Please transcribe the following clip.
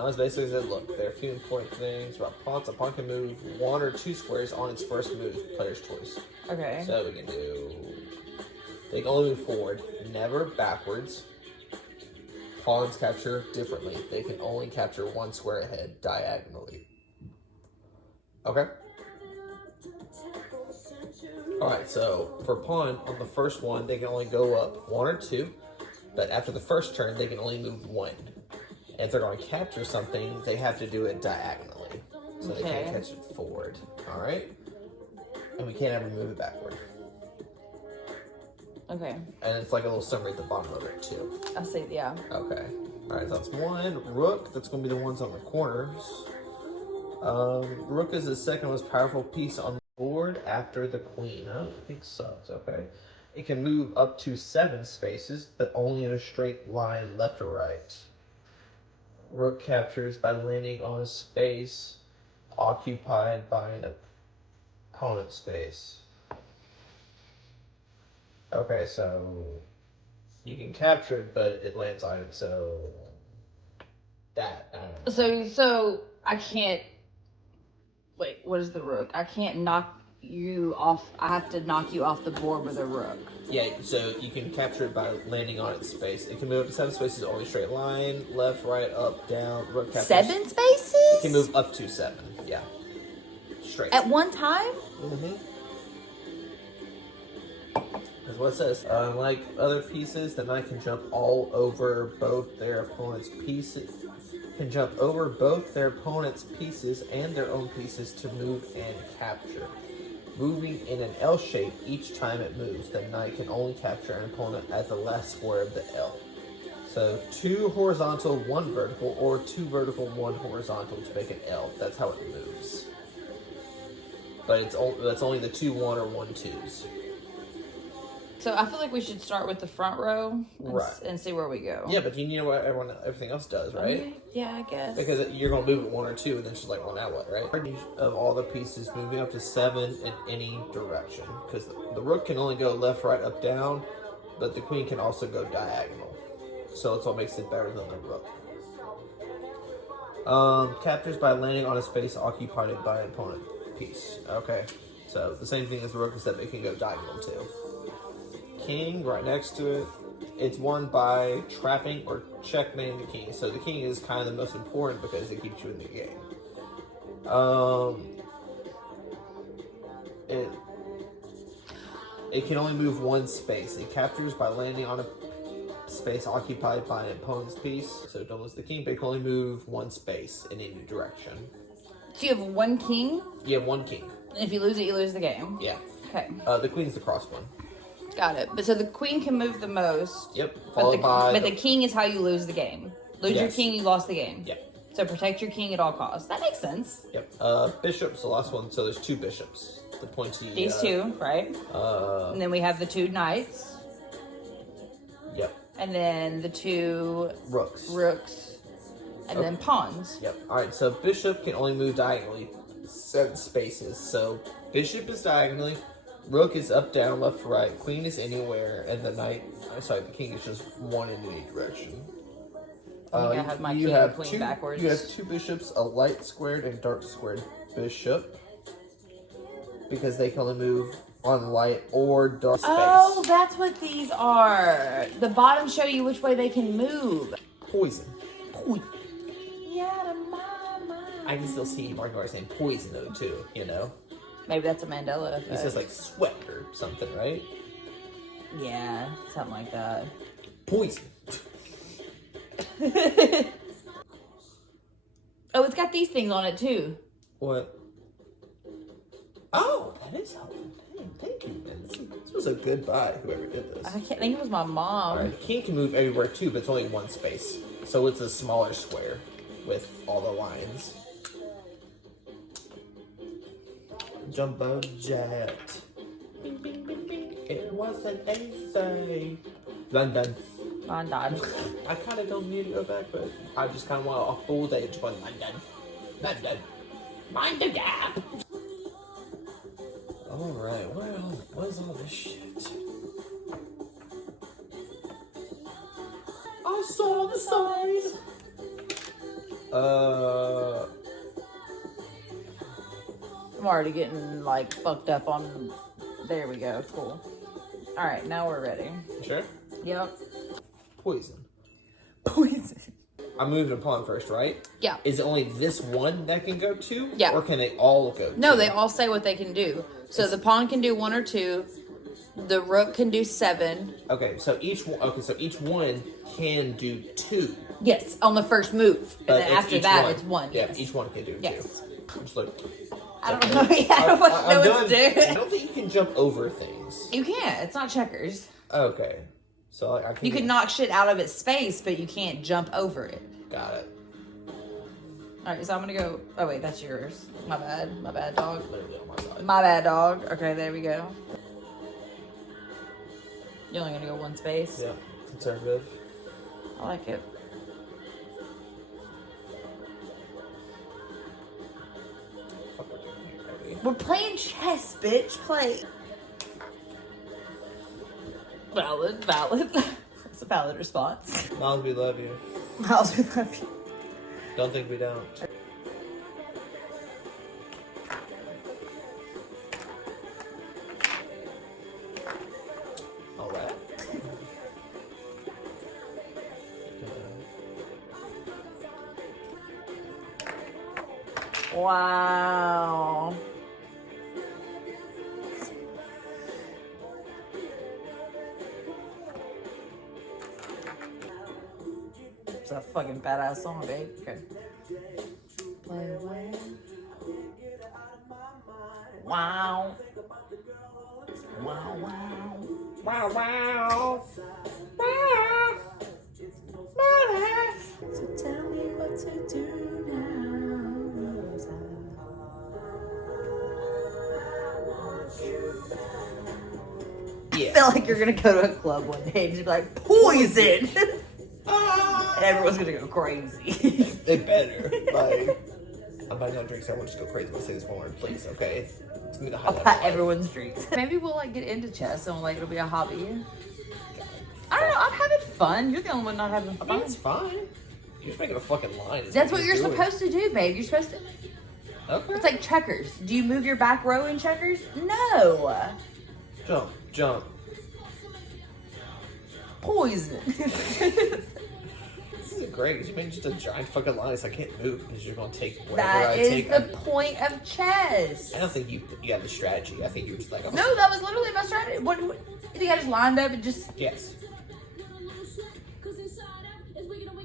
Cons basically said, look, there are a few important things about pawns. A pawn can move 1 or 2 squares on its first move, player's choice. Okay. So we can do... They can only move forward, never backwards. Pawns capture differently. They can only capture 1 square ahead, diagonally. Okay? Alright, so for pawn, on the first one, they can only go up 1 or 2. But after the first turn, they can only move 1. And if they're going to capture something, they have to do it diagonally. So they can't catch it forward. Alright? And we can't ever move it backward. Okay. And it's like a little summary at the bottom of it, too. I see, yeah. Okay. Alright, so that's 1. Rook, that's going to be the ones on the corners. Rook is the second most powerful piece on the board after the queen. I don't think so. It's okay. It can move up to 7 spaces, but only in a straight line left or right. Rook captures by landing on a space occupied by an opponent's space. Okay, so you can capture it, but it lands on it, so that, I don't know. So I can't, wait, what is the rook? I can't knock you off, I have to knock you off the board with a rook. Yeah, so you can capture it by landing on its space. It can move up to 7 spaces, only straight line, left, right, up, down. Rook captures. 7 spaces? It can move up to 7, yeah. Straight. At one time? Mm-hmm. That's what it says. Like other pieces, the knight can jump all over both their opponent's pieces. Can jump over both their opponent's pieces and their own pieces to move and capture. Moving in an L shape each time it moves, the knight can only capture an opponent at the last square of the L. So 2 horizontal, 1 vertical, or 2 vertical, 1 horizontal to make an L. That's how it moves. But that's only the 2 1 or 1 2s. So I feel like we should start with the front row and see where we go. Yeah, but you know what everything else does, right? Okay. Yeah, I guess. Because you're going to move it 1 or 2 and then just like 1 outlet, right? Of all the pieces moving up to 7 in any direction. Because the rook can only go left, right, up, down, but the queen can also go diagonal. So it's what makes it better than the rook. Captures by landing on a space occupied by an opponent piece. Okay, so the same thing as the rook, except it can go diagonal too. King right next to it. It's won by trapping or checkmating the king. So the king is kind of the most important because it keeps you in the game. It can only move 1 space. It captures by landing on a space occupied by an opponent's piece. So don't lose the king, but it can only move 1 space in any direction. So you have 1 king? You have 1 king. And if you lose it, you lose the game. Yeah. Okay. The queen's the cross one. Got it. But so the queen can move the most. Yep. But the king is how you lose the game. Lose your king, you lost the game. Yep. So protect your king at all costs. That makes sense. Yep. Bishop's the last one. So there's 2 bishops. The pointy. These 2, right? And then we have the 2 knights. Yep. And then the 2 rooks. And then pawns. Yep. All right. So bishop can only move diagonally 7 spaces. So bishop is diagonally. Rook is up, down, left, right. Queen is anywhere, and the the king is just 1 in any direction. I have my king and queen backwards. You have 2 bishops, a light squared and dark squared bishop, because they can only move on light or dark space. Oh, that's what these are. The bottom show you which way they can move. Poison. Yeah, my mind. I can still see Mark Garner saying poison though too. You know. Maybe that's a Mandela effect. He says like sweat or something, right? Yeah, something like that. Poison. Oh, it's got these things on it too. What? Oh, that is helpful. Thank you, man. This was a good buy, whoever did this. I can't think it was my mom. Alright, the king can move everywhere too, but it's only 1 space. So it's a smaller square with all the lines. Jumbo jet. Bing, bing, bing, bing. It was an ace day. London. London. I kind of don't need to go back, but I just kind of want a full day to London. London. Mind the gap. Alright, what is all this shit? I saw the sign. I'm already getting like fucked up on. There we go. Cool. All right, now we're ready. Sure. Yep. Poison. Poison. I moved a pawn first, right? Yeah. Is it only this one that can go 2? Yeah. Or can they all go 2? No, they all say what they can do. So the pawn can do 1 or 2. The rook can do 7. Okay, so each one can do 2. Yes, on the first move, and then after that, it's 1. Yeah, Yes. each one can do 2. Yes. I'm just like, I don't know. Yeah, I don't know what to I do. don't think you can jump over things. You can't. It's not checkers. Okay, so I can. You can knock shit out of its space, but you can't jump over it. Got it. All right, so I'm gonna go. Oh wait, that's yours. My bad. My bad, dog. Literally on my side. My bad, dog. Okay, there we go. You're only gonna go 1 space. Yeah, conservative. I like it. We're playing chess, bitch. Play. Valid. That's a valid response. Miles, we love you. Miles, we love you. Don't think we don't. All right. Wow. It's a fucking badass song, babe. Okay. Play away. Wow. Wow, wow. Wow, wow. Wow. So tell me what to do now, Rosa. Yeah. I feel like you're gonna go to a club one day and just be like, poison! And everyone's gonna go crazy. They better. Like, I'm about to go drink, so I won't just go crazy. Let's say this one word, please, okay? It's gonna be the I'll highlight. pat everyone's drinks. Maybe we'll like get into chess and like it'll be a hobby. I don't know, I'm having fun. You're the only one not having I fun. mean, it's fine. You're just making a fucking line. That's what you're supposed to do, babe. You're supposed to. Okay. It's like checkers. Do you move your back row in checkers? No. Jump, jump. Poison. This isn't great because you made just a giant fucking line, so I can't move because you're gonna take whatever That I is take. the point of chess. I don't think you have the strategy. I think you're just like, No, that was literally my strategy. What you think I just lined up and just. Yes.